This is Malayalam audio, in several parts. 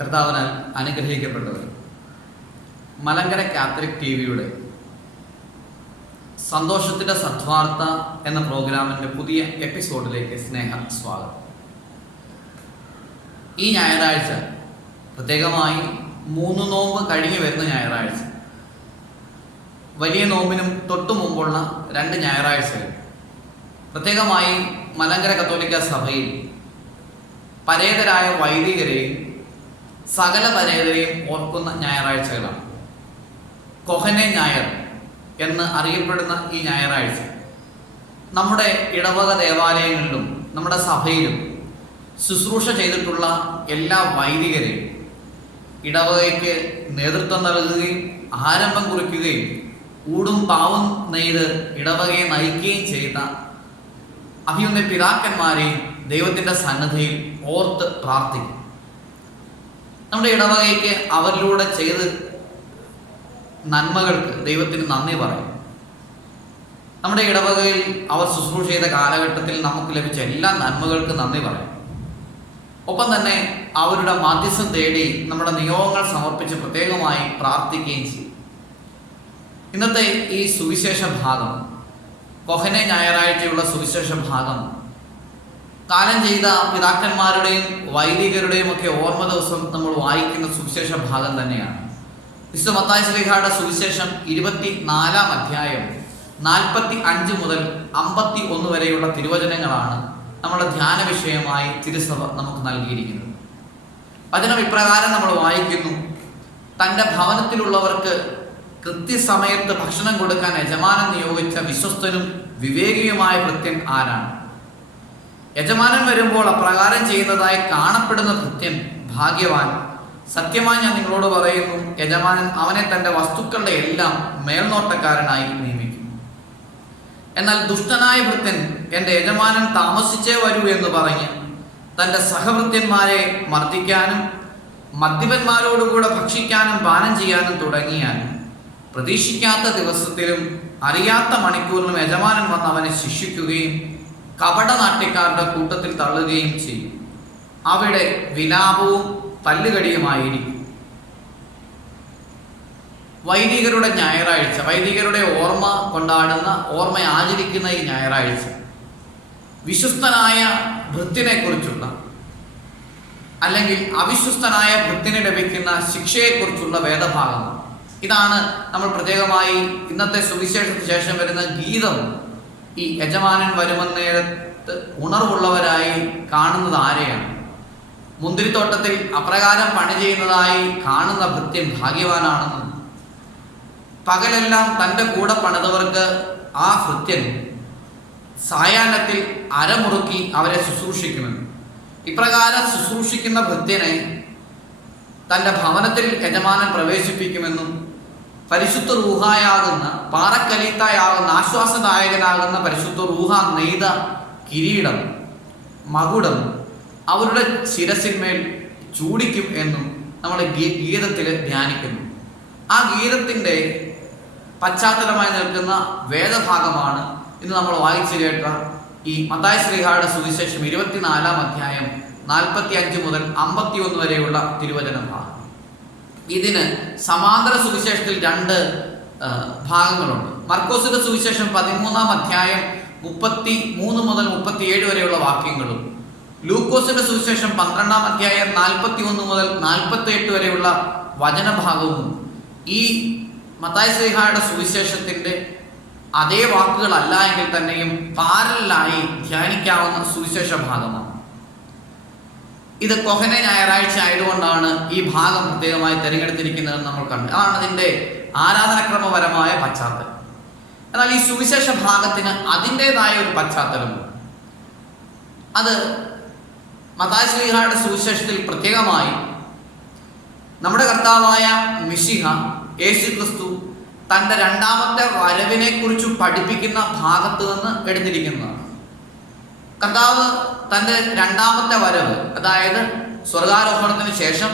കർത്താവിനാൽ അനുഗ്രഹിക്കപ്പെട്ടവർ, മലങ്കര കാത്തലിക് ടിവിയുടെ സന്തോഷത്തിൻ്റെ സദ്വാർത്ത എന്ന പ്രോഗ്രാമിൻ്റെ പുതിയ എപ്പിസോഡിലേക്ക് സ്നേഹ സ്വാഗതം. ഈ ഞായറാഴ്ച, പ്രത്യേകമായി 3 നോമ്പ് കഴിഞ്ഞു വരുന്ന ഞായറാഴ്ച, വലിയ നോമ്പിനും തൊട്ടു മുമ്പുള്ള 2 ഞായറാഴ്ചകൾ, പ്രത്യേകമായി മലങ്കര കത്തോലിക്ക സഭയിൽ പരേതരായ വൈദികരെയും സകല പരേതരെയും ഓർക്കുന്ന ഞായറാഴ്ചകളാണ്. കൊഹനെ ഞായർ എന്ന് അറിയപ്പെടുന്ന ഈ ഞായറാഴ്ച നമ്മുടെ ഇടവക ദേവാലയങ്ങളിലും നമ്മുടെ സഭയിലും ശുശ്രൂഷ ചെയ്തിട്ടുള്ള എല്ലാ വൈദികരെയും, ഇടവകയ്ക്ക് നേതൃത്വം നൽകുകയും ആരംഭം കുറിക്കുകയും ഊടും പാവും നെയ്ത് ഇടവകയെ നയിക്കുകയും ചെയ്ത അഭിയുന്ന പിതാക്കന്മാരെയും ദൈവത്തിൻ്റെ സന്നിധിയിൽ ഓർത്ത് പ്രാർത്ഥിക്കും. നമ്മുടെ ഇടവകയ്ക്ക് അവരിലൂടെ ചെയ്ത് നന്മകൾക്ക് ദൈവത്തിന് നന്ദി പറയും. നമ്മുടെ ഇടവകയിൽ അവർ ശുശ്രൂഷ ചെയ്ത കാലഘട്ടത്തിൽ നമുക്ക് ലഭിച്ച എല്ലാ നന്മകൾക്കും നന്ദി പറയും. ഒപ്പം തന്നെ അവരുടെ മധ്യസ്ഥം തേടി നമ്മുടെ നിയോഗങ്ങൾ സമർപ്പിച്ച് പ്രത്യേകമായി പ്രാർത്ഥിക്കുകയും ചെയ്യും. ഇന്നത്തെ ഈ സുവിശേഷ ഭാഗം, കൊഹനെ ഞായറാഴ്ചയുള്ള സുവിശേഷ ഭാഗം, കാലം ചെയ്ത പിതാക്കന്മാരുടെയും വൈദികരുടെയും ഒക്കെ ഓർമ്മ ദിവസം നമ്മൾ വായിക്കുന്ന സുവിശേഷ ഭാഗം തന്നെയാണ്. വിശുദ്ധ മത്തായി ശ്ലീഹായുടെ സുവിശേഷം 24-ാം അധ്യായം 45 മുതൽ 51 വരെയുള്ള തിരുവചനങ്ങളാണ് നമ്മുടെ ധ്യാന വിഷയമായി തിരുസഭ നമുക്ക് നൽകിയിരിക്കുന്നത്. വചനം ഇപ്രകാരം നമ്മൾ വായിക്കുന്നു: തൻ്റെ ഭവനത്തിലുള്ളവർക്ക് കൃത്യസമയത്ത് ഭക്ഷണം കൊടുക്കാൻ യജമാനൻ നിയോഗിച്ച വിശ്വസ്തനും വിവേകിയുമായ ഭൃത്യൻ ആരാണ്? യജമാനൻ വരുമ്പോൾ അപ്രകാരം ചെയ്യുന്നതായി കാണപ്പെടുന്ന ഭൃത്യൻ ഭാഗ്യവാൻ. സത്യമായി ഞാൻ നിങ്ങളോട് പറയുന്നു, യജമാനൻ അവനെ തൻ്റെ വസ്തുക്കളുടെ എല്ലാം മേൽനോട്ടക്കാരനായി നിയമിക്കും. എന്നാൽ ദുഷ്ടനായ ഭൃത്യൻ എൻ്റെ യജമാനൻ താമസിച്ചേ വരൂ എന്ന് പറഞ്ഞ് തൻ്റെ സഹഭൃത്യന്മാരെ മർദ്ദിക്കാനും മദ്യപന്മാരോടുകൂടെ ഭക്ഷിക്കാനും പാനം ചെയ്യാനും തുടങ്ങിയാൽ പ്രതീക്ഷിക്കാത്ത ദിവസത്തിലും അറിയാത്ത മണിക്കൂറിലും യജമാനൻ വന്ന് അവനെ ശിക്ഷിക്കുകയും കപടനാട്യക്കാരുടെ കൂട്ടത്തിൽ തള്ളുകയും ചെയ്യും. അവിടെ വിലാപവും തല്ലുകടിയുമായിരിക്കും. വൈദികരുടെ ഞായറാഴ്ച, വൈദികരുടെ ഓർമ്മ കൊണ്ടാടുന്ന, ഓർമ്മ ആചരിക്കുന്ന ഈ ഞായറാഴ്ച വിശ്വസ്തനായ ഭൃത്യനെ കുറിച്ചുള്ള, അല്ലെങ്കിൽ അവിശ്വസ്തനായ ഭൃത്യന് ലഭിക്കുന്ന ശിക്ഷയെക്കുറിച്ചുള്ള വേദഭാഗമാണ്. ഇതാണ് നമ്മൾ പ്രത്യേകമായി ഇന്നത്തെ സുവിശേഷത്തിന് ശേഷം വരുന്ന ഗീതം. ഈ യജമാനൻ വരുമെന്നേരത്ത് ഉണർവുള്ളവരായി കാണുന്നത് ആരെയാണ്? മുന്തിരിത്തോട്ടത്തിൽ അപ്രകാരം പണി ചെയ്യുന്നതായി കാണുന്ന ഭൃത്യൻ ഭാഗ്യവാനാണെന്നും, പകലെല്ലാം തൻ്റെ കൂടെ പണിതവർക്ക് ആ ഭൃത്യൻ സായാഹ്നത്തിൽ അരമുറുക്കി അവരെ ശുശ്രൂഷിക്കുമെന്നും, ഇപ്രകാരം ശുശ്രൂഷിക്കുന്ന ഭൃത്യനെ തൻ്റെ ഭവനത്തിൽ യജമാനൻ പ്രവേശിപ്പിക്കുമെന്നും, പരിശുദ്ധ റൂഹായാകുന്ന, പാറക്കലീത്തായാകുന്ന, ആശ്വാസദായകനാകുന്ന പരിശുദ്ധ റൂഹ നെയ്ത കിരീടം, മകുടം അവരുടെ ശിരസിന്മേൽ ചൂടിക്കും എന്നും നമ്മൾ ഗീതത്തിൽ ധ്യാനിക്കുന്നു. ആ ഗീതത്തിൻ്റെ പശ്ചാത്തലമായി നിൽക്കുന്ന വേദഭാഗമാണ് ഇന്ന് നമ്മൾ വായിച്ചു കേട്ട ഈ മത്തായി ശ്ലീഹായുടെ സുവിശേഷം 24-ാം അധ്യായം 45 മുതൽ 51 വരെയുള്ള തിരുവചന ഭാഗം. ഇതിന് സമാന്തര സുവിശേഷത്തിൽ 2 ഭാഗങ്ങളുണ്ട്. മർക്കോസിന്റെ സുവിശേഷം 13-ാം അധ്യായം 33 മുതൽ 37 വരെയുള്ള വാക്യങ്ങളും, ലൂക്കോസിന്റെ സുവിശേഷം 12-ാം അധ്യായം 41 മുതൽ 48 വരെയുള്ള വചനഭാഗവും ഈ മത്തായി ശ്ലീഹായുടെ സുവിശേഷത്തിന്റെ അതേ വാക്കുകളല്ല എങ്കിൽ തന്നെയും പാരലായി ധ്യാനിക്കാവുന്ന സുവിശേഷ ഭാഗമാണ്. ഇത് കൊഹനെ ഞായറാഴ്ച ആയതുകൊണ്ടാണ് ഈ ഭാഗം പ്രത്യേകമായി തിരഞ്ഞെടുത്തിരിക്കുന്നതെന്ന് നമ്മൾ കണ്ടു. അതാണ് അതിൻ്റെ ആരാധനക്രമപരമായ പശ്ചാത്തലം. എന്നാൽ ഈ സുവിശേഷ ഭാഗത്തിന് അതിൻ്റെതായ ഒരു പശ്ചാത്തലമുണ്ട്. അത് മത്തായി ശ്ലീഹായുടെ സുവിശേഷത്തിൽ പ്രത്യേകമായി നമ്മുടെ കർത്താവായ മിശിഹ യേശു ക്രിസ്തു തൻ്റെ 2ാമത്തെ വരവിനെ കുറിച്ച് പഠിപ്പിക്കുന്ന ഭാഗത്ത് നിന്ന് എടുത്തിരിക്കുന്നതാണ്. കർത്താവ് തൻ്റെ 2ാമത്തെ വരവ്, അതായത് സ്വർഗാരോഹണത്തിന് ശേഷം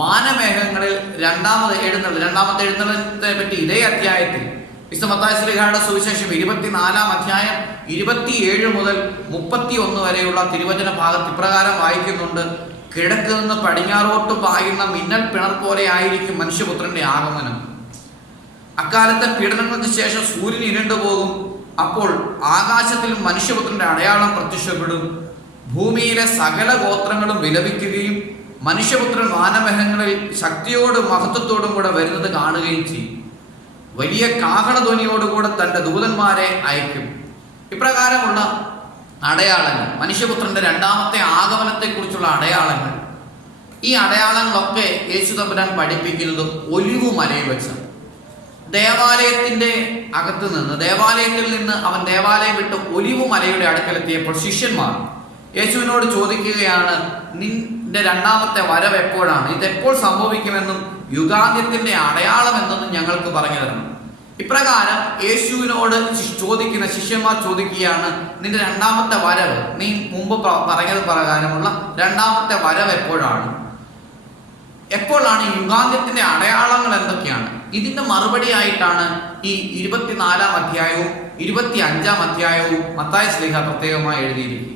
വാനമേഘങ്ങളിൽ 2ാമത്തെ എഴുന്നള്ളത്തിനെ പറ്റി ഇതേ അധ്യായത്തിൽ വിശുദ്ധ മത്തായി ശ്ലീഹായുടെ സുവിശേഷം 24-ാം അധ്യായം 27 മുതൽ 31 വരെയുള്ള തിരുവചന ഭാഗത്ത് ഇപ്രകാരം വായിക്കുന്നുണ്ട്: കിഴക്ക് നിന്ന് പടിഞ്ഞാറോട്ട് പായുന്ന മിന്നൽ പിണർ പോലെ ആയിരിക്കും മനുഷ്യപുത്രന്റെ ആഗമനം. അക്കാലത്തെ പീഡനങ്ങൾക്ക് ശേഷം സൂര്യൻ ഇരുണ്ടുപോകും. അപ്പോൾ ആകാശത്തിൽ മനുഷ്യപുത്രന്റെ അടയാളം പ്രത്യക്ഷപ്പെടും. ഭൂമിയിലെ സകല ഗോത്രങ്ങളും വിലപിക്കുകയും മനുഷ്യപുത്രൻ വാനമേഘങ്ങളിൽ ശക്തിയോടും മഹത്വത്തോടും കൂടെ വരുന്നത് കാണുകയും ചെയ്യും. വലിയ കാഹളധ്വനിയോടുകൂടെ തന്റെ ദൂതന്മാരെ അയക്കും. ഇപ്രകാരമുള്ള അടയാളങ്ങൾ, മനുഷ്യപുത്രന്റെ രണ്ടാമത്തെ ആഗമനത്തെക്കുറിച്ചുള്ള അടയാളങ്ങൾ, ഈ അടയാളങ്ങളൊക്കെ യേശു തമ്പുരാൻ പഠിപ്പിക്കുന്നത് ഒലിവ് മലയിൽ വെച്ചാണ്. ദേവാലയത്തിന്റെ അകത്ത് നിന്ന്, ദേവാലയത്തിൽ നിന്ന് അവൻ ദേവാലയം വിട്ട് ഒലിവ് മലയുടെ അടുക്കലെത്തിയപ്പോൾ ശിഷ്യന്മാർ യേശുവിനോട് ചോദിക്കുകയാണ്, നിന്റെ രണ്ടാമത്തെ വരവ് എപ്പോഴാണ്? ഇതെപ്പോൾ സംഭവിക്കുമെന്നും യുഗാന്ത്യത്തിന്റെ അടയാളം എന്തെന്നും ഞങ്ങൾക്ക് പറഞ്ഞു തരണം. ഇപ്രകാരം യേശുവിനോട് ചോദിക്കുന്ന ശിഷ്യന്മാർ ചോദിക്കുകയാണ്, നിന്റെ രണ്ടാമത്തെ വരവ്, നീ മുമ്പ് പറഞ്ഞത് പ്രകാരമുള്ള രണ്ടാമത്തെ വരവ് എപ്പോഴാണ്? എപ്പോഴാണ് യുഗാന്ത്യത്തിന്റെ അടയാളങ്ങൾ എന്തൊക്കെയാണ്? ഇതിന്റെ മറുപടി ആയിട്ടാണ് ഈ 24-ാം അധ്യായവും 25-ാം അധ്യായവും മത്തായി ശ്ലീഹ പ്രത്യേകമായി എഴുതിയിരിക്കുന്നത്.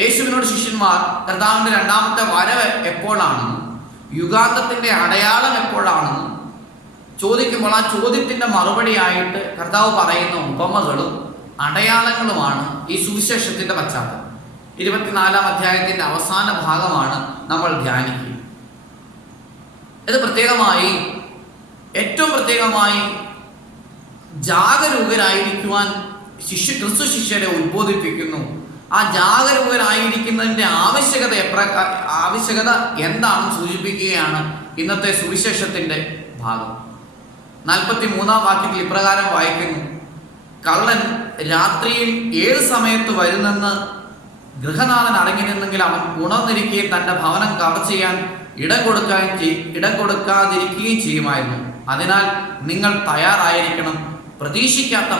യേശുവിനോട് ശിഷ്യന്മാർ കർത്താവിന്റെ രണ്ടാമത്തെ വരവ് എപ്പോഴാണെന്നും യുഗാന്തത്തിന്റെ അടയാളം എപ്പോഴാണെന്നും ചോദിക്കുമ്പോൾ ആ ചോദ്യത്തിന്റെ മറുപടി ആയിട്ട് കർത്താവ് പറയുന്ന ഉപമകളും അടയാളങ്ങളുമാണ് ഈ സുവിശേഷത്തിന്റെ പശ്ചാത്തലം. 24-ാം അധ്യായത്തിന്റെ അവസാന ഭാഗമാണ് നമ്മൾ ധ്യാനിക്കുക. ഇത് ഏറ്റവും പ്രത്യേകമായി ജാഗരൂകരായിരിക്കുവാൻ ക്രിസ്തു ശിഷ്യരെ ഉദ്ബോധിപ്പിക്കുന്നു. ആ ജാഗരൂകരായിരിക്കുന്നതിന്റെ ആവശ്യകത എന്താണെന്ന് സൂചിപ്പിക്കുകയാണ് ഇന്നത്തെ സുവിശേഷത്തിന്റെ ഭാഗം. 43-ാം വാക്യത്തിൽ ഇപ്രകാരം വായിക്കുന്നു, കള്ളൻ രാത്രിയിൽ ഏത് സമയത്ത് വരുന്നെന്ന് ഗൃഹനാഥൻ അറിഞ്ഞിരുന്നെങ്കിൽ അവൻ ഉണർന്നിരിക്കുകയും തന്റെ ഭവനം കവർ ചെയ്യാൻ ഇടം കൊടുക്കാതിരിക്കുകയും ചെയ്യുമായിരുന്നു. അതിനാൽ നിങ്ങൾ തയ്യാറായിരിക്കണം, പ്രതീക്ഷിക്കാത്ത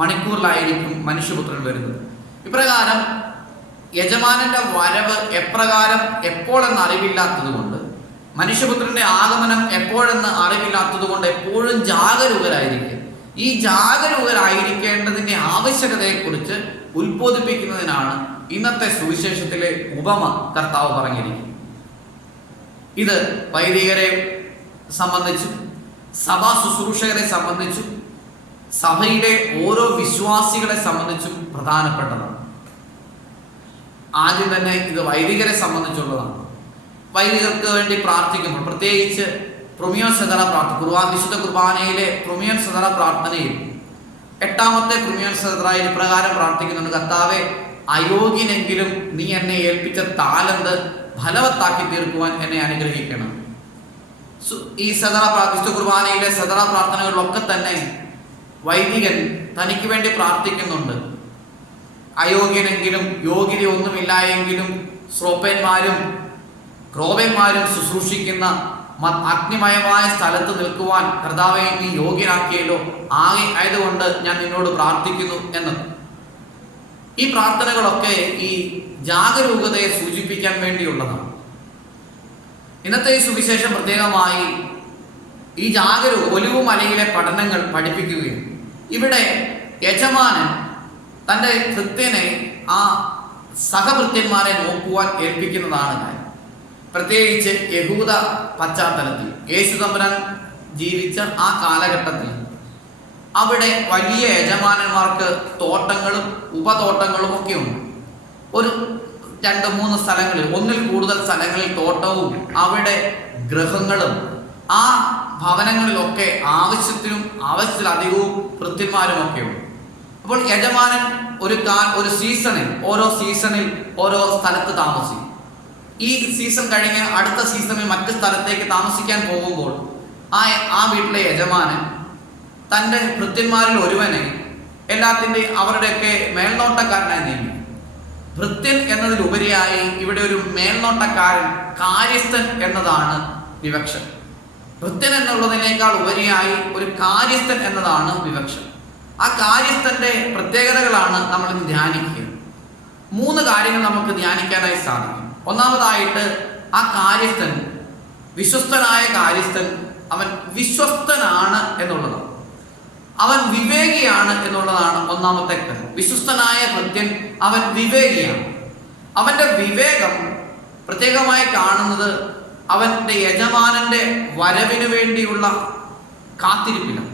മണിക്കൂറിലായിരിക്കും മനുഷ്യപുത്രൻ വരുന്നത്. ഇപ്രകാരം യജമാനന്റെ വരവ് എപ്പോഴെന്ന് അറിവില്ലാത്തത് കൊണ്ട്, മനുഷ്യപുത്രന്റെ ആഗമനം എപ്പോഴെന്ന് അറിവില്ലാത്തത് കൊണ്ട് എപ്പോഴും ജാഗരൂകരായിരിക്കുക. ഈ ജാഗരൂകരായിരിക്കേണ്ടതിന്റെ ആവശ്യകതയെക്കുറിച്ച് ഉത്ബോധിപ്പിക്കുന്നതിനാണ് ഇന്നത്തെ സുവിശേഷത്തിലെ ഉപമ കർത്താവ് പറഞ്ഞിരിക്കുന്നത്. ഇത് വൈദികരെ സംബന്ധിച്ചും സഭാ ശുശ്രൂഷകരെ സംബന്ധിച്ചും സഭയിലെ ഓരോ വിശ്വാസികളെ സംബന്ധിച്ചും പ്രധാനപ്പെട്ടതാണ്. ആദ്യം തന്നെ ഇത് വൈദികരെ സംബന്ധിച്ചുള്ളതാണ്. വൈദികർക്ക് വേണ്ടി പ്രാർത്ഥിക്കുമ്പോൾ, പ്രത്യേകിച്ച് പ്രൊമിയോൻ സെതറ പ്രാർത്ഥന, വിശുദ്ധ കുർബാനയിലെ പ്രൊമിയോൻ സെതറ പ്രാർത്ഥനയിൽ 8-ാമത്തെ പ്രൊമിയോൻ സെതറയിൽ ഇപ്രകാരം പ്രാർത്ഥിക്കുന്നുണ്ട്, കർത്താവേ, അയോഗ്യനെങ്കിലും നീ എന്നെ ഏൽപ്പിച്ച താലന്ത് ഫലവത്താക്കി തീർക്കുവാൻ എന്നെ അനുഗ്രഹിക്കണം. ഈ വിശുദ്ധ കുർബാനയിലെ സെതറ പ്രാർത്ഥനകളിലൊക്കെ തന്നെ വൈദികൻ തനിക്ക് വേണ്ടി പ്രാർത്ഥിക്കുന്നുണ്ട്. അയോഗ്യനെങ്കിലും, യോഗ്യതയൊന്നുമില്ല എങ്കിലും ശ്രോപ്പന്മാരും ക്രോപന്മാരും ശുശ്രൂഷിക്കുന്ന അഗ്നിമയമായ സ്ഥലത്ത് നിൽക്കുവാൻ കർത്താവെ നീ യോഗ്യനാക്കിയല്ലോ, ആയതുകൊണ്ട് ഞാൻ നിന്നോട് പ്രാർത്ഥിക്കുന്നു എന്ന്. ഈ പ്രാർത്ഥനകളൊക്കെ ഈ ജാഗരൂകതയെ സൂചിപ്പിക്കാൻ വേണ്ടിയുള്ളതാണ്. ഇന്നത്തെ ഈ സുവിശേഷം പ്രത്യേകമായി ഈ ഒലിവ് മലയിലെ പഠനങ്ങൾ പഠിപ്പിക്കുകയും ഇവിടെ യജമാനൻ തൻ്റെ ഭൃത്യനെ ആ സഹഭൃത്യന്മാരെ നോക്കുവാൻ ഏൽപ്പിക്കുന്നതാണ് കാര്യം. പ്രത്യേകിച്ച് യഹൂദ പശ്ചാത്തലത്തിൽ യേശു തമ്പുരാൻ ജീവിച്ച ആ കാലഘട്ടത്തിൽ അവിടെ വലിയ യജമാനന്മാർക്ക് തോട്ടങ്ങളും ഉപതോട്ടങ്ങളും ഒക്കെ ഉണ്ട്. ഒരു 2-3 സ്ഥലങ്ങളിൽ, ഒന്നിൽ കൂടുതൽ സ്ഥലങ്ങളിൽ തോട്ടവും അവിടെ ഗൃഹങ്ങളും, ആ ഭവനങ്ങളിലൊക്കെ ആവശ്യത്തിലധികവും ഭൃത്യന്മാരും ഒക്കെ ഉണ്ട്. അപ്പോൾ യജമാനൻ ഒരു സീസണിൽ ഓരോ സ്ഥലത്ത് താമസിക്കും. ഈ സീസൺ കഴിഞ്ഞ് അടുത്ത സീസണിൽ മറ്റു സ്ഥലത്തേക്ക് താമസിക്കാൻ പോകുമ്പോൾ ആ വീട്ടിലെ യജമാനൻ തൻ്റെ ഭൃത്യന്മാരിൽ ഒരുവനെ അവരുടെയൊക്കെ മേൽനോട്ടക്കാരനായി നിയമിക്കും. ഭൃത്യൻ എന്നതിലുപരിയായി ഇവിടെ ഒരു മേൽനോട്ടക്കാരൻ, കാര്യസ്ഥൻ എന്നതാണ് വിവക്ഷം. ഭൃത്യൻ എന്നുള്ളതിനേക്കാൾ ഉപരിയായി ഒരു കാര്യസ്ഥൻ എന്നതാണ് വിവക്ഷം. ആ കാര്യസ്ഥന്റെ പ്രത്യേകതകളാണ് നമ്മൾ ഇന്ന് ധ്യാനിക്കുക. 3 കാര്യങ്ങൾ നമുക്ക് ധ്യാനിക്കാനായി സാധിക്കും. ഒന്നാമതായിട്ട്, ആ കാര്യസ്ഥൻ, വിശ്വസ്തനായ കാര്യസ്ഥൻ, അവൻ വിശ്വസ്തനാണ് എന്നുള്ളതാണ്. അവൻ വിവേകിയാണ് എന്നുള്ളതാണ് ഒന്നാമത്തെ കാര്യം. വിശ്വസ്തനായ ഭൃത്യൻ അവൻ വിവേകിയാണ്. അവന്റെ വിവേകം പ്രത്യേകമായി കാണുന്നത് അവന്റെ യജമാനന്റെ വരവിന് വേണ്ടിയുള്ള കാത്തിരിപ്പിലാണ്.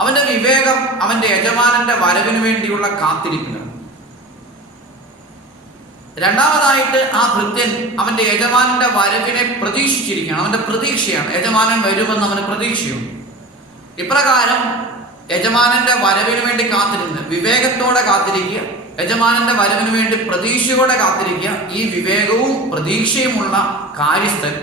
അവന്റെ വിവേകം അവന്റെ യജമാനന്റെ വരവിന് വേണ്ടിയുള്ള കാത്തിരിപ്പിലാണ്. രണ്ടാമതായിട്ട് ആ ഭൃത്യൻ അവന്റെ യജമാനന്റെ വരവിനെ പ്രതീക്ഷിച്ചിരിക്കുകയാണ്. അവന്റെ പ്രതീക്ഷയാണ്, യജമാനൻ വരുമെന്ന് അവന് പ്രതീക്ഷയുണ്ട്. ഇപ്രകാരം യജമാനന്റെ വരവിന് വേണ്ടി കാത്തിരുന്ന് വിവേകത്തോടെ കാത്തിരിക്കുക, യജമാനന്റെ വരവിന് വേണ്ടി പ്രതീക്ഷയോടെ കാത്തിരിക്കുക. ഈ വിവേകവും പ്രതീക്ഷയുമുള്ള കാര്യസ്ഥൻ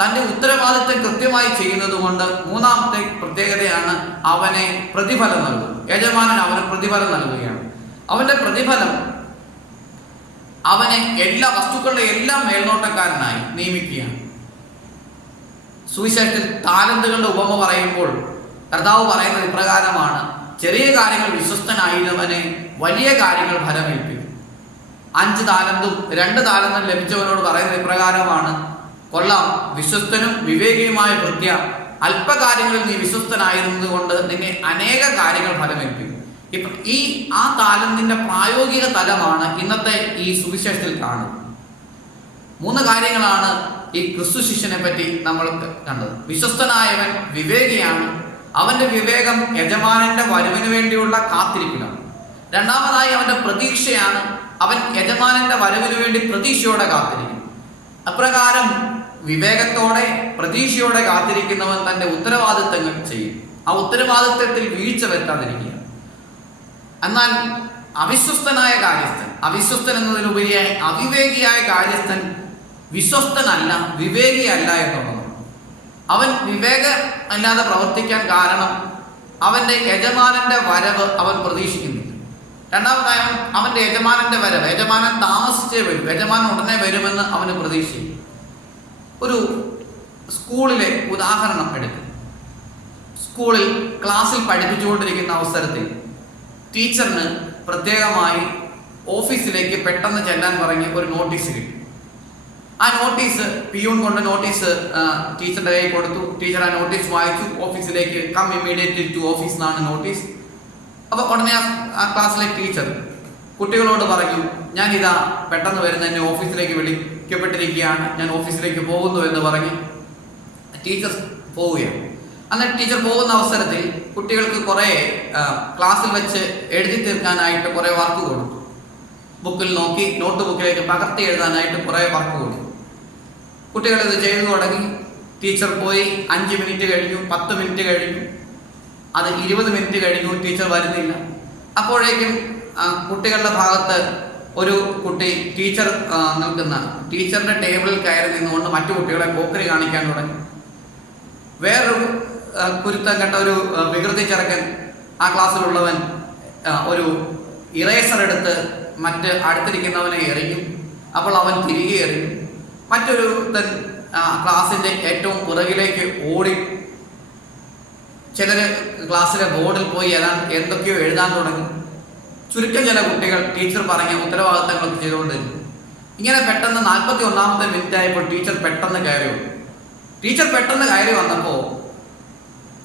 തന്റെ ഉത്തരവാദിത്വം കൃത്യമായി ചെയ്യുന്നത് കൊണ്ട് മൂന്നാമത്തെ പ്രത്യേകതയാണ് അവനെ പ്രതിഫലം നൽകും. യജമാനൻ അവന് പ്രതിഫലം നൽകുകയാണ്. അവന്റെ പ്രതിഫലം അവനെ എല്ലാ വസ്തുക്കളുടെ എല്ലാം മേൽനോട്ടക്കാരനായി നിയമിക്കുകയാണ്. സുവിശേഷത്തിൽ താലന്തുകളുടെ ഉപമ പറയുമ്പോൾ കർത്താവ് പറയുന്നത് ഇപ്രകാരമാണ്: ചെറിയ കാര്യങ്ങൾ വിശ്വസ്തനായിരുന്നവനെ വലിയ കാര്യങ്ങൾ ഫലമേൽപ്പിക്കും. 5 താലന്തും 2 താലന്തും ലഭിച്ചവനോട് പറയുന്നത് ഇപ്രകാരമാണ്: കൊള്ളാം, വിശ്വസ്തനും വിവേകിയുമായ ഭൃത്യ, അല്പകാര്യങ്ങളിൽ നീ വിശ്വസ്തനായിരുന്നത് കൊണ്ട് നിന്നെ അനേക കാര്യങ്ങൾ ഫലമേൽപ്പിക്കും. ഈ താലന്തിന്റെ പ്രായോഗിക തലമാണ് ഇന്നത്തെ ഈ സുവിശേഷത്തിൽ കാണുന്നത്. 3 കാര്യങ്ങളാണ് ഈ ക്രിസ്തു ശിഷ്യനെ പറ്റി നമ്മൾ കണ്ടത്. വിശ്വസ്തനായവൻ വിവേകിയാണ്. അവന്റെ വിവേകം യജമാനന്റെ വരവിന് വേണ്ടിയുള്ള കാത്തിരിപ്പിലാണ്. രണ്ടാമതായി അവന്റെ പ്രതീക്ഷയാണ്. അവൻ യജമാനന്റെ വരവിന് വേണ്ടി പ്രതീക്ഷയോടെ കാത്തിരിക്കും. അപ്രകാരം വിവേകത്തോടെ പ്രതീക്ഷയോടെ കാത്തിരിക്കുന്നവൻ തന്റെ ഉത്തരവാദിത്തങ്ങൾ ചെയ്യും. ആ ഉത്തരവാദിത്തത്തിൽ വീഴ്ച വരുത്താതിരിക്കുക. എന്നാൽ അവിശ്വസ്തനായ കാര്യസ്ഥൻ, അവിശ്വസ്തൻ എന്നതിനുപരിയായി അവിവേകിയായ കാര്യസ്ഥൻ വിശ്വസ്തനല്ല, വിവേകിയല്ല എന്നുള്ളത്. അവൻ വിവേക അല്ലാതെ പ്രവർത്തിക്കാൻ കാരണം അവന്റെ യജമാനന്റെ വരവ് അവൻ പ്രതീക്ഷിക്കുന്നില്ല. രണ്ടാമതായി അവന്റെ യജമാനന്റെ വരവ്, യജമാനൻ താമസിച്ചേ വരും, യജമാനൻ ഉടനെ വരുമെന്ന് അവന് പ്രതീക്ഷിക്കും. ഒരു സ്കൂളിലെ ഉദാഹരണം എടുക്കും. സ്കൂളിൽ ക്ലാസ്സിൽ പഠിപ്പിച്ചുകൊണ്ടിരിക്കുന്ന അവസരത്തിൽ ടീച്ചറിന് പ്രത്യേകമായി ഓഫീസിലേക്ക് പെട്ടെന്ന് ചെല്ലാൻ പറഞ്ഞ് ഒരു നോട്ടീസ് കിട്ടി. ആ നോട്ടീസ് പിയൂൺ കൊണ്ട് നോട്ടീസ് ടീച്ചറുടെ കയ്യിൽ കൊടുത്തു. ടീച്ചർ ആ നോട്ടീസ് വായിച്ചു. ഓഫീസിലേക്ക് കം ഇമ്മീഡിയറ്റ്ലി ടു ഓഫീസ് എന്നാണ് നോട്ടീസ്. അപ്പോൾ ഉടനെ ആ ക്ലാസ്സിലെ ടീച്ചർ കുട്ടികളോട് പറഞ്ഞു, ഞാനിതാ പെട്ടെന്ന് വരുന്ന എന്നെ ഓഫീസിലേക്ക് വിളിക്കപ്പെട്ടിരിക്കുകയാണ്, ഞാൻ ഓഫീസിലേക്ക് പോകുന്നു എന്ന് പറഞ്ഞ് ടീച്ചർ പോവുകയാണ്. അന്നിട്ട് ടീച്ചർ പോകുന്ന അവസരത്തിൽ കുട്ടികൾക്ക് കുറേ ക്ലാസ്സിൽ വെച്ച് എഴുതി തീർക്കാനായിട്ട് കുറേ വർക്ക് കൊടുത്തു. ബുക്കിൽ നോക്കി നോട്ട് ബുക്കിലേക്ക് പകർത്തി എഴുതാനായിട്ട് കുറേ വർക്ക് കൊടുത്തു. കുട്ടികൾ ഇത് ചെയ്തു തുടങ്ങി. ടീച്ചർ പോയി. 5 മിനിറ്റ് കഴിഞ്ഞു, 10 മിനിറ്റ് കഴിഞ്ഞു, അത് 20 മിനിറ്റ് കഴിഞ്ഞു, ടീച്ചർ വരുന്നില്ല. അപ്പോഴേക്കും കുട്ടികളുടെ ഭാഗത്ത് ഒരു കുട്ടി ടീച്ചർ നിൽക്കുന്ന ടീച്ചറിന്റെ ടേബിളിൽ കയറി നിന്നുകൊണ്ട് മറ്റു കുട്ടികളെ പോക്കരി കാണിക്കാൻ തുടങ്ങി. വേറൊരു കുരുത്തം കെട്ട ഒരു വികൃതി ചെറുക്കൻ, ആ ക്ലാസ്സിലുള്ളവൻ, ഒരു ഇറേസർ എടുത്ത് അടുത്തിരിക്കുന്നവനെ എറിഞ്ഞു. അപ്പോൾ അവൻ തിരികെ എറിഞ്ഞു. മറ്റൊരു ക്ലാസ്സിന്റെ ഏറ്റവും പുറകിലേക്ക് ഓടി ചിലർ ക്ലാസ്സിലെ ബോർഡിൽ പോയി എന്തൊക്കെയോ എഴുതാൻ തുടങ്ങി. ചുരുക്കം ചില കുട്ടികൾ ടീച്ചർ പറഞ്ഞ ഉത്തരവാദിത്തങ്ങളൊക്കെ ചെയ്തുകൊണ്ടിരുന്നു. ഇങ്ങനെ പെട്ടെന്ന് 41ാമത്തെ മിനിറ്റ് ആയപ്പോൾ ടീച്ചർ പെട്ടെന്ന് കയറി വന്നു. ടീച്ചർ പെട്ടെന്ന് കയറി വന്നപ്പോൾ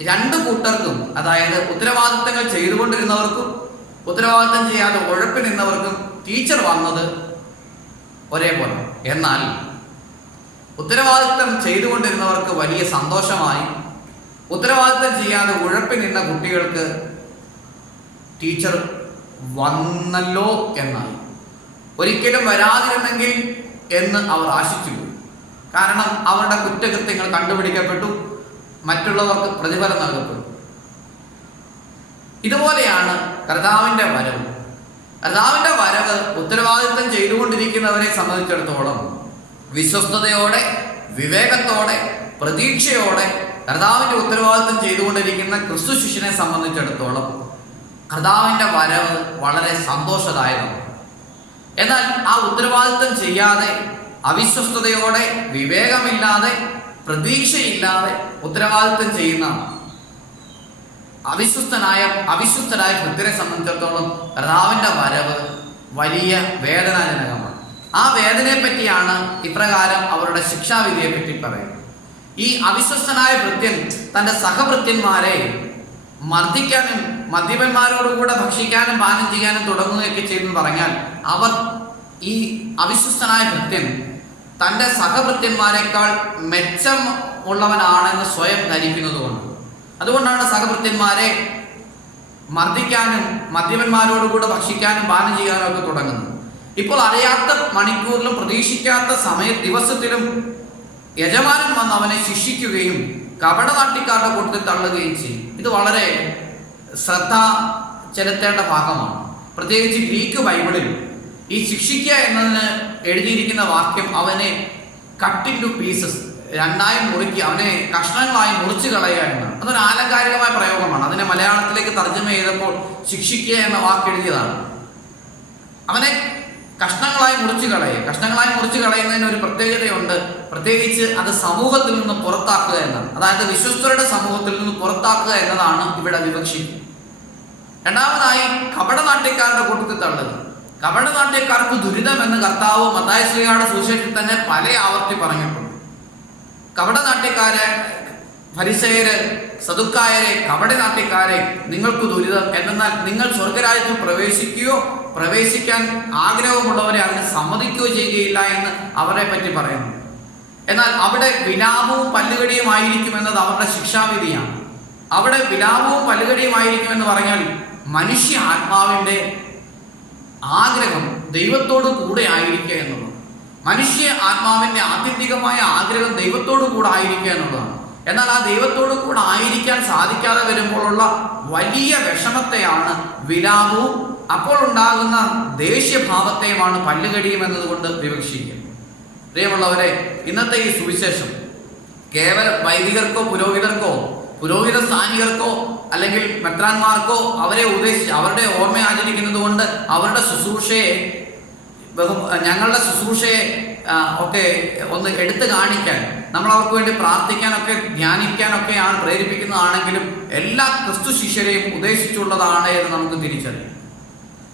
2 കൂട്ടർക്കും, അതായത് ഉത്തരവാദിത്തങ്ങൾ ചെയ്തുകൊണ്ടിരുന്നവർക്കും ഉത്തരവാദിത്തം ചെയ്യാതെ ഉഴപ്പി നിന്നവർക്കും ടീച്ചർ വന്നത് ഒരേപോലെ. എന്നാൽ ഉത്തരവാദിത്തം ചെയ്തുകൊണ്ടിരുന്നവർക്ക് വലിയ സന്തോഷമായി. ഉത്തരവാദിത്തം ചെയ്യാതെ ഉഴപ്പി നിന്ന കുട്ടികൾക്ക് ടീച്ചർ വന്നല്ലോ എന്നായി. ഒരിക്കലും വരാതിരുന്നെങ്കിൽ എന്ന് അവർ ആശിച്ചുപോയി. കാരണം അവരുടെ കുറ്റകൃത്യങ്ങൾ കണ്ടുപിടിക്കപ്പെട്ടു, മറ്റുള്ളവർക്ക് പ്രതിഫലം നൽകപ്പെട്ടു. ഇതുപോലെയാണ് കർത്താവിന്റെ വരവ്. കർത്താവിന്റെ വരവ് ഉത്തരവാദിത്തം ചെയ്തുകൊണ്ടിരിക്കുന്നവരെ സംബന്ധിച്ചിടത്തോളം വിശ്വസ്തയോടെ, വിവേകത്തോടെ, പ്രതീക്ഷയോടെ കർത്താവിന്റെ ഉത്തരവാദിത്തം ചെയ്തുകൊണ്ടിരിക്കുന്ന ക്രിസ്തു ശിഷ്യനെ സംബന്ധിച്ചിടത്തോളം കർത്താവിന്റെ വരവ് വളരെ സന്തോഷദായകമാണ്. എന്നാൽ ആ ഉത്തരവാദിത്തം ചെയ്യാതെ, അവിശ്വസ്തയോടെ, വിവേകമില്ലാതെ, പ്രതീക്ഷയില്ലാതെ ഉത്തരവാദിത്തം ചെയ്യുന്ന അവിശ്വസ്തരായ ഭൃത്യരെ സംബന്ധിച്ചിടത്തോളം കർത്താവിന്റെ വരവ് വലിയ വേദനാജനകമാണ്. ആ വേദനയെ പറ്റിയാണ് ഇപ്രകാരം അവരുടെ ശിക്ഷാവിധിയെ പറ്റി പറയുന്നത്. ഈ അവിശ്വസ്തനായ ഭൃത്യൻ തന്റെ സഹഭൃത്യന്മാരെ മർദ്ദിക്കാനും മദ്യപന്മാരോടുകൂടെ ഭക്ഷിക്കാനും പാനം ചെയ്യാനും തുടങ്ങുകയൊക്കെ ചെയ്തെന്ന് പറഞ്ഞാൽ അവർ ഈ അവിശ്വസ്തനായ ഭൃത്യൻ തൻ്റെ സഹഭൃത്യന്മാരെക്കാൾ മെച്ചം ഉള്ളവനാണെന്ന് സ്വയം ധരിക്കുന്നതുകൊണ്ട്, അതുകൊണ്ടാണ് സഹഭൃത്യന്മാരെ മർദ്ദിക്കാനും മദ്യപന്മാരോടുകൂടെ ഭക്ഷിക്കാനും പാനം ചെയ്യാനും ഒക്കെ തുടങ്ങുന്നത്. ഇപ്പോൾ അറിയാത്ത മണിക്കൂറിലും പ്രതീക്ഷിക്കാത്ത ദിവസത്തിലും യജമാനൻ വന്ന് അവനെ ശിക്ഷിക്കുകയും കപടനാട്യക്കാരുടെ കൂട്ടത്തിൽ തള്ളുകയും ചെയ്യും. ഇത് വളരെ ശ്രദ്ധ ചെലുത്തേണ്ട ഭാഗമാണ്. പ്രത്യേകിച്ച് ഗ്രീക്ക് ബൈബിളിൽ ഈ ശിക്ഷിക്കുക എന്നതിന് എഴുതിയിരിക്കുന്ന വാക്യം അവനെ കട്ട് ഇൻ ടു പീസസ്, രണ്ടായി മുറിക്കുക, അവനെ കഷ്ണങ്ങളായി മുറിച്ചു കളയുക എന്നാണ്. അതൊരു ആലങ്കാരികമായ പ്രയോഗമാണ്. അതിനെ മലയാളത്തിലേക്ക് തർജ്ജമ ചെയ്തപ്പോൾ ശിക്ഷിക്കുക എന്ന വാക്ക് എഴുതിയതാണ്. അവനെ കഷ്ണങ്ങളായി മുറിച്ചു കളയുക. കഷ്ണങ്ങളായി മുറിച്ചു കളയുന്നതിന് ഒരു പ്രത്യേകതയുണ്ട്. പ്രത്യേകിച്ച് അത് സമൂഹത്തിൽ നിന്ന് പുറത്താക്കുക എന്നാണ്. അതായത് വിശ്വസ്തരുടെ സമൂഹത്തിൽ നിന്ന് പുറത്താക്കുക എന്നതാണ് ഇവിടെ വിവക്ഷിക്കുന്നത്. രണ്ടാമതായി കപടനാട്യക്കാരുടെ കൂട്ടത്തിൽ തള്ളുക. കപടനാട്യക്കാർക്ക് ദുരിതമെന്ന് കർത്താവ് മത്തായി ശ്ലീഹായുടെ സുവിശേഷത്തിൽ തന്നെ പല ആവർത്തി പറഞ്ഞിട്ടുണ്ട്. കപടനാട്യക്കാരെ, ഫരിസേയര്, സദുക്കായരെ, കപടനാട്യക്കാരെ, നിങ്ങൾക്ക് ദുരിതം. എന്നാൽ നിങ്ങൾ സ്വർഗരാജ്യത്തിൽ പ്രവേശിക്കുകയോ പ്രവേശിക്കാൻ ആഗ്രഹമുള്ളവരെ അതിന് സമ്മതിക്കുകയോ ചെയ്യുകയില്ല എന്ന് അവരെ പറ്റി പറയുന്നു. എന്നാൽ അവിടെ വിലാപവും പല്ലുകടിയും ആയിരിക്കുമെന്നത് അവരുടെ ശിക്ഷാവിധിയാണ്. അവിടെ വിലാപവും പല്ലുകടിയുമായിരിക്കുമെന്ന് പറഞ്ഞാൽ മനുഷ്യ ആത്മാവിൻ്റെ ആഗ്രഹം ദൈവത്തോടു കൂടെ ആയിരിക്കുക എന്നുള്ളത്. മനുഷ്യ ആത്മാവിൻ്റെ ആത്യന്തികമായ ആഗ്രഹം ദൈവത്തോടു കൂടെ ആയിരിക്കുക എന്നുള്ളതാണ്. എന്നാൽ ആ ദൈവത്തോടു കൂടെ ആയിരിക്കാൻ സാധിക്കാതെ വരുമ്പോഴുള്ള വലിയ വിഷമത്തെയാണ് വിലാപവും അപ്പോൾ ഉണ്ടാകുന്ന ദേഷ്യഭാവത്തെയുമാണ് പല്ലുകടിയും എന്നതുകൊണ്ട് വിവക്ഷിക്കുക. പ്രിയമുള്ളവരെ, ഇന്നത്തെ ഈ സുവിശേഷം കേവലം വൈദികർക്കോ പുരോഹിതർക്കോ പുരോഹിത സ്ഥാനികർക്കോ അല്ലെങ്കിൽ മെത്രാന്മാർക്കോ അവരെ ഉദ്ദേശിച്ച് അവരുടെ ഓർമ്മ ആചരിക്കുന്നത് കൊണ്ട് അവരുടെ ശുശ്രൂഷയെ ഞങ്ങളുടെ ശുശ്രൂഷയെ ഒക്കെ ഒന്ന് എടുത്തു കാണിക്കാൻ, നമ്മൾ അവർക്ക് വേണ്ടി പ്രാർത്ഥിക്കാനൊക്കെ ധ്യാനിക്കാനൊക്കെയാണ് പ്രേരിപ്പിക്കുന്നതാണെങ്കിലും എല്ലാ ക്രിസ്തു ശിഷ്യരെയും ഉദ്ദേശിച്ചുള്ളതാണ് എന്ന് നമുക്ക് തിരിച്ചറിയാം.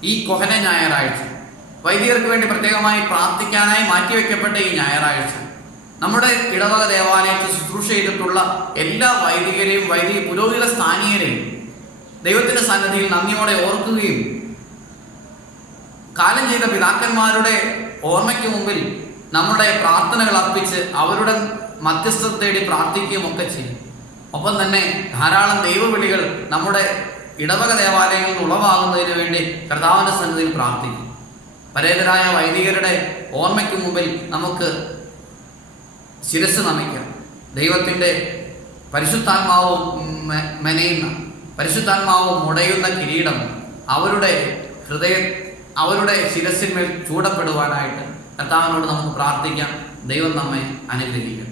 ഈ കൊഹന ഞായറാഴ്ച വൈദികർക്ക് വേണ്ടി പ്രത്യേകമായി പ്രാർത്ഥിക്കാനായി മാറ്റിവെക്കപ്പെട്ട ഈ ഞായറാഴ്ച നമ്മുടെ ഇടവക ദേവാലയത്തിൽ ശുശ്രൂഷ ചെയ്തിട്ടുള്ള എല്ലാ വൈദികരെയും പുരോഹിത സ്ഥാനീയരെയും ദൈവത്തിൻ്റെ സന്നിധിയിൽ നന്ദിയോടെ ഓർക്കുകയും കാലം ചെയ്ത പിതാക്കന്മാരുടെ ഓർമ്മയ്ക്ക് മുമ്പിൽ നമ്മുടെ പ്രാർത്ഥനകൾ അർപ്പിച്ച് അവരുടെ മധ്യസ്ഥത തേടി പ്രാർത്ഥിക്കുകയും ഒക്കെ ചെയ്യും. ഒപ്പം തന്നെ ധാരാളം ദൈവവിളികൾ നമ്മുടെ ഇടവക ദേവാലയങ്ങളിൽ ഉളവാകുന്നതിന് വേണ്ടി കർത്താവിൻ്റെ സന്നിധിയിൽ പ്രാർത്ഥിക്കും. പരേതരായ വൈദികരുടെ ഓർമ്മയ്ക്ക് മുമ്പിൽ നമുക്ക് ശിരസ് നമിക്കാം. ദൈവത്തിൻ്റെ പരിശുദ്ധാത്മാവും മെനയുന്ന പരിശുദ്ധാത്മാവും ഉടയുന്ന കിരീടം അവരുടെ ശിരസിന്മേൽ ചൂടപ്പെടുവാനായിട്ട് കർത്താവിനോട് നമുക്ക് പ്രാർത്ഥിക്കാം. ദൈവം നമ്മെ അനുഗ്രഹിക്കും.